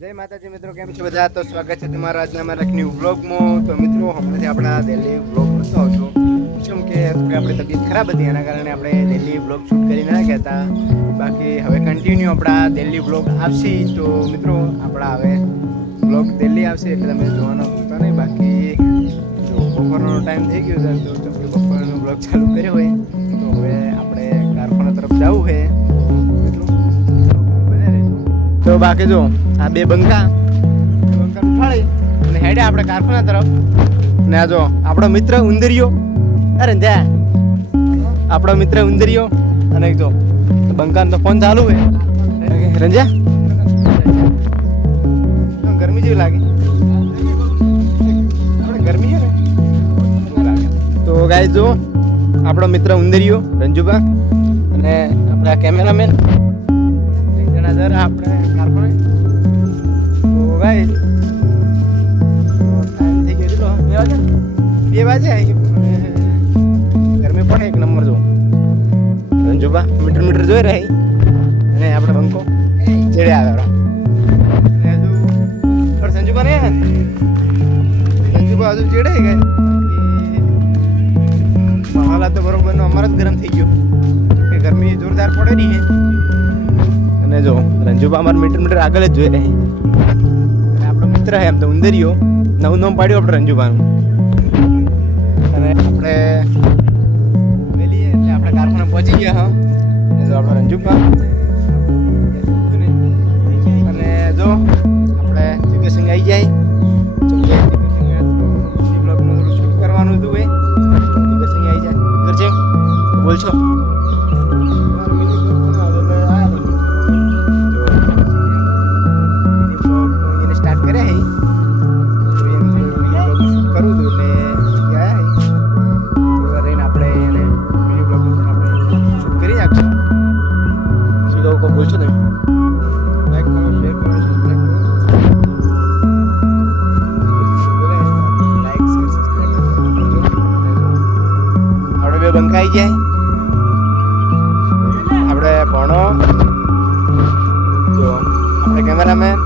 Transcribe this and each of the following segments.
જય માતાજી મિત્રો, કેમ છો બધા? તો સ્વાગત છે તમારા આજના અમારા ન્યૂ વ્લોગમાં તો મિત્રો, હમણાંથી આપણા દિલ્હી વ્લોગ નતો આવતો શું કે આપણે તબિયત ખરાબ હતી, એના કારણે આપણે દિલ્હી વ્લોગ શૂટ કરી ના કહેતા હતા. બાકી હવે કન્ટિન્યુ આપણા દિલ્હી વ્લોગ આવશે. તો મિત્રો, આપણા હવે વ્લોગ દિલ્હી આવશે, એટલે તમે જોવાનો ભૂલતા નહીં. બાકી, જો બપોરનો ટાઈમ થઈ ગયો છે, તો તમે બપોરનો વ્લોગ ચાલુ કર્યો હોય, તો હવે આપણે કારખાના તરફ જવું છે. તો બાકી જો આ બે બંકા. બંકા ઉઠાડી અને હેડે આપણે કારખાના તરફ. ને આ જો, આપણો મિત્ર ઉંદરિયો અરે જા. આપણો મિત્ર ઉંદરિયો અને જો, બંકાનો તો ફોન ચાલુ હે રંજા ગરમી જેવી લાગે? ગરમી તો ગાય જો, આપણો મિત્ર ઉંદરિયો રંજુબા અને આપણા કેમેરામેન. જણા આપણે ટાઈમ થઈ ગયો કેટલો બે વાગે બે વાગે ગરમી પડે એક નંબર જો રંજુબા, મીટર મીટર જોઈ રહી. અને આપણે બંકો ચડે આવે હજુ પણ સંજુબા ને સંજુબા હજુ ચડે ગઈ માહોલ તો બરોબર અમારો જ ગરમ થઈ ગયો. કે ગરમી જોરદાર પડે નહીં અને જો, રંજુબા અમારે મીટર મીટર આગળ જ જોઈ રહી. મિત્ર હે, એમ તો ઉંદરીઓ નવું નામ પાડ્યું આપણે રંજુબાનું અને આપણે વેલી એટલે આપણે કારખાને પહોંચી ગયા, હા. જો આપણે રંજુબા અને જો આપણે જગ્યાસિંહ આવી જાય. શૂટ કરવાનું હતું એ. જગ્યાસિંહ આવી જાય. બોલ છો? બે જાય. આપણે ભણો. જો, આપણે કેમેરામેન.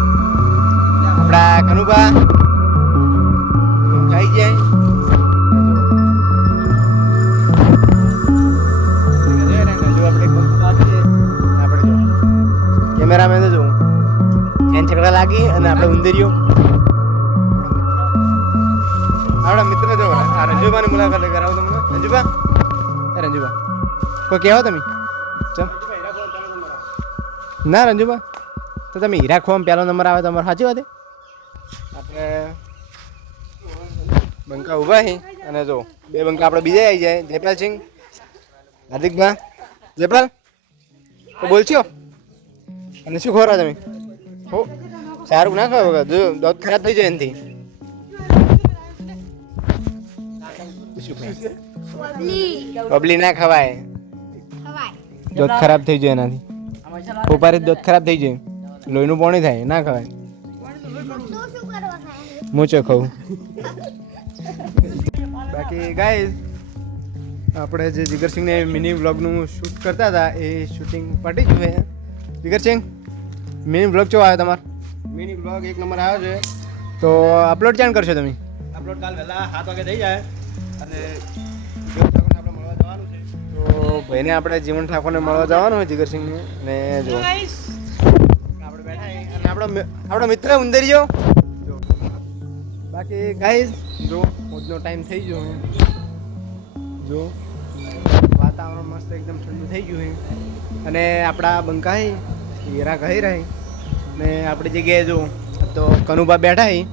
આપણા કનુભા. ખાઈ જાય. કેમેરામેન જો, એન છકડા લાગી અને આપણે ઉંદરીઓ. આપણા મિત્ર જો, આ રંજુબાની મુલાકાત કરાવો તમને રંજુબા એ રંજુબા કોઈ કહેવા તમે? ચમ. ના રંજુબા તો તમે હીરા ખોમ પહેલો નંબર આવે તમારો સાચી વાત આપણે બંકા ઊભા છે અને જો બે બંકા આપણે બીજા આવી જાય. જયપાલ સિંહ. હાર્દિકભા. જયપાલ તો બોલશો અને શું ખોરા તમે? હો સારું ના ખાવ વગર. જો દોત ખરાબ થઈ જાય એનાથી. શું ખાય? બબલી ના ખવાય. દોત ખરાબ થઈ જાય એનાથી. ઉપારી દોત ખરાબ થઈ જાય. લોહીનું પાણી થાય ના ખવાય. મૂચો ખાવું. બાકી ગાઈઝ આપણે જે જીગરસિંહને મિની વ્લોગનું શૂટ કરતા હતા એ શૂટિંગ પટી ગયું છે. જીગરસિંહ મિની વ્લોગ કેવો આવ્યો તમારો? મિની વ્લોગ એક નંબર આવ્યો છે. તો અપલોડ ક્યાં કરશો તમે? અપલોડ કાલ વહેલા સાત વાગે થઈ જાય. અને તો ભાઈને આપણે જીવન ઠાકોરને મળવા જવાનું હોય જીગરસિંહને ને જો. આપણે બેઠા અને આપણો આપણો મિત્ર જો. બાકી ગાઈઝ જો, મોજનો ટાઈમ થઈ ગયો જો. વાતાવરણ મસ્ત એકદમ ઠંડુ થઈ ગયું છે અને આપણા બંકા હે હીરા કહી રહી. ને આપણી જગ્યાએ જો, તો કનુભા બેઠા હી.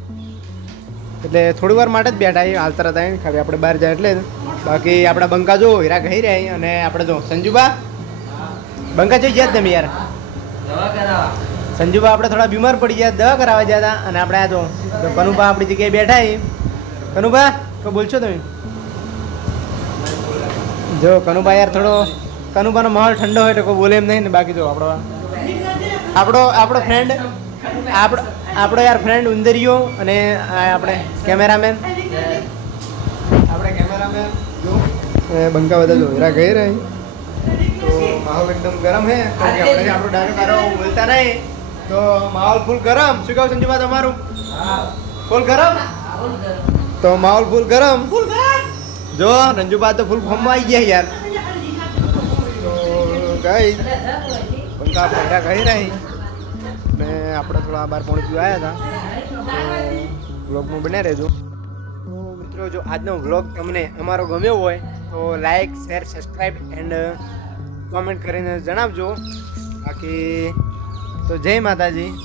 એટલે થોડી વાર માટે જ બેઠા હી હાલ તરત આવીને ખાલી આપણે બહાર જાય એટલે બાકી આપણા બંકા જો હીરા કહી રહ્યા અને આપણે જો સંજુબા બંકા જોઈ ગયા તમે યાર. સંજુબા આપણે થોડા બીમાર પડી ગયા દવા કરાવવા ગયા હતા અને આપણે આ જો તો કનુબા આપણી જગ્યાએ બેઠા હી કનુભા તો બોલશો તમે? જો કનુભા યાર થોડો કનુભાનો માહોલ ઠંડો હોય તો કોઈ બોલે એમ નહીં ને બાકી જો આપણો આપણો આપણો ફ્રેન્ડ આપણો આપણો યાર ફ્રેન્ડ ઉંદરિયો અને આ આપણે કેમેરામેન આપણે કેમેરામેન જો. બંકા બધા જો હીરા ગઈ રહી તો માહોલ એકદમ ગરમ હે કારણ કે આપણે આપણો ડાયરેક્ટ બોલતા નહીં તો માહોલ ફૂલ ગરમ. શું કહું સંજુબા તમારું? હા ફૂલ ગરમ? તો માહોલ ફૂલ ગરમ. ફૂલ જો રંજુબા તો ફૂલ ફોર્મમાં આવી ગયા યાર. તો ગઈ પંખા પંખા કહી રહી આપણે થોડા બાર પોણી પીવા આવ્યા હતા. વ્લોગમાં બને રહેજો. તો મિત્રો, જો આજનો વ્લોગ તમને અમારો ગમ્યો હોય, તો like share subscribe and comment કરીને જણાવજો. બાકી, તો જય માતાજી.